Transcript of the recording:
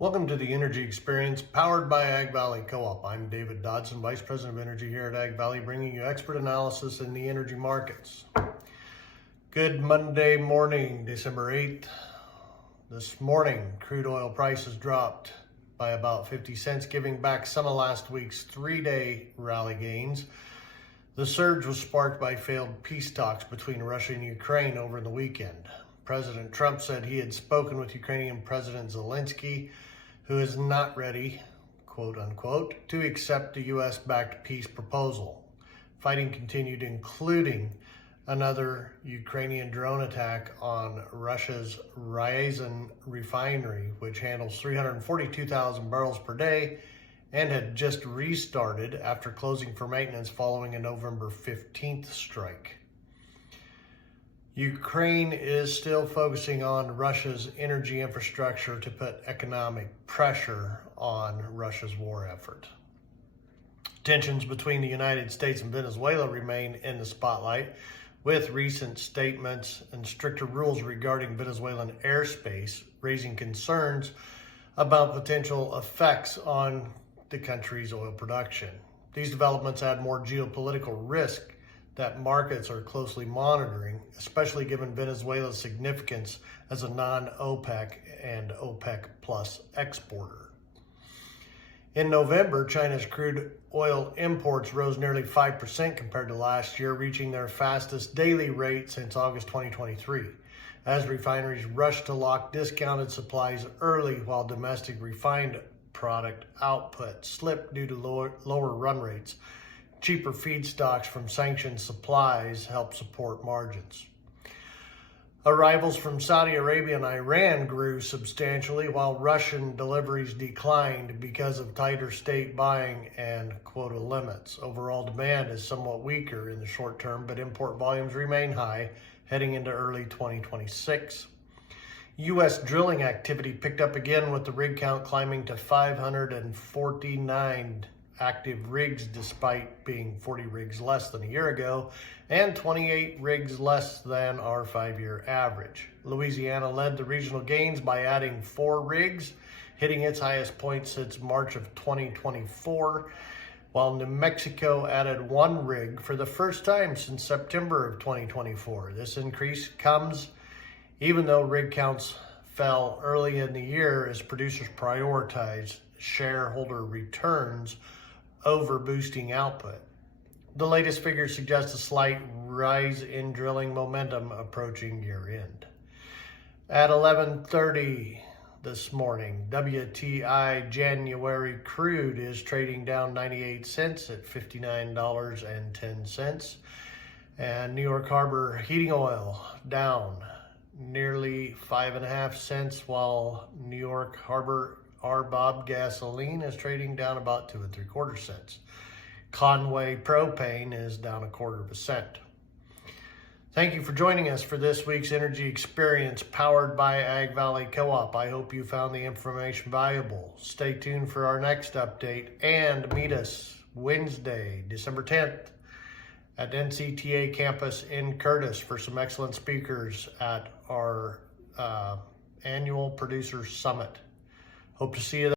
Welcome to the Energy Experience powered by Ag Valley Co-op. I'm David Dodson, Vice President of Energy here at Ag Valley, bringing you expert analysis in the energy markets. Good Monday morning, December 8th. This morning, crude oil prices dropped by about 50 cents, giving back some of last week's three-day rally gains. The surge was sparked by failed peace talks between Russia and Ukraine over the weekend. President Trump said he had spoken with Ukrainian President Zelensky, who is not ready, quote unquote, to accept the US-backed peace proposal. Fighting continued, including another Ukrainian drone attack on Russia's Ryazan refinery, which handles 342,000 barrels per day and had just restarted after closing for maintenance following a November 15th strike. Ukraine is still focusing on Russia's energy infrastructure to put economic pressure on Russia's war effort. Tensions between the United States and Venezuela remain in the spotlight, with recent statements and stricter rules regarding Venezuelan airspace raising concerns about potential effects on the country's oil production. These developments add more geopolitical risk that markets are closely monitoring, especially given Venezuela's significance as a non-OPEC and OPEC plus exporter. In November, China's crude oil imports rose nearly 5% compared to last year, reaching their fastest daily rate since August 2023, as refineries rushed to lock discounted supplies early while domestic refined product output slipped due to lower run rates. Cheaper feedstocks from sanctioned supplies help support margins. Arrivals from Saudi Arabia and Iran grew substantially, while Russian deliveries declined because of tighter state buying and quota limits. Overall demand is somewhat weaker in the short term, but import volumes remain high heading into early 2026. U.S. drilling activity picked up again, with the rig count climbing to 549 active rigs, despite being 40 rigs less than a year ago and 28 rigs less than our 5-year average. Louisiana led the regional gains by adding 4 rigs, hitting its highest point since March of 2024, while New Mexico added 1 rig for the first time since September of 2024. This increase comes even though rig counts fell early in the year as producers prioritized shareholder returns over boosting output. The latest figures suggest a slight rise in drilling momentum approaching year-end. At 11:30 this morning, WTI January crude is trading down 98 cents at $59.10, and New York Harbor heating oil down nearly 5.5 cents, while New York Harbor RBOB gasoline is trading down about 2 3/4 cents. Conway propane is down 1/4 cent. Thank you for joining us for this week's Energy Experience powered by Ag Valley Co-op. I hope you found the information valuable. Stay tuned for our next update and meet us Wednesday, December 10th at NCTA campus in Curtis for some excellent speakers at our annual Producers Summit. Hope to see you there.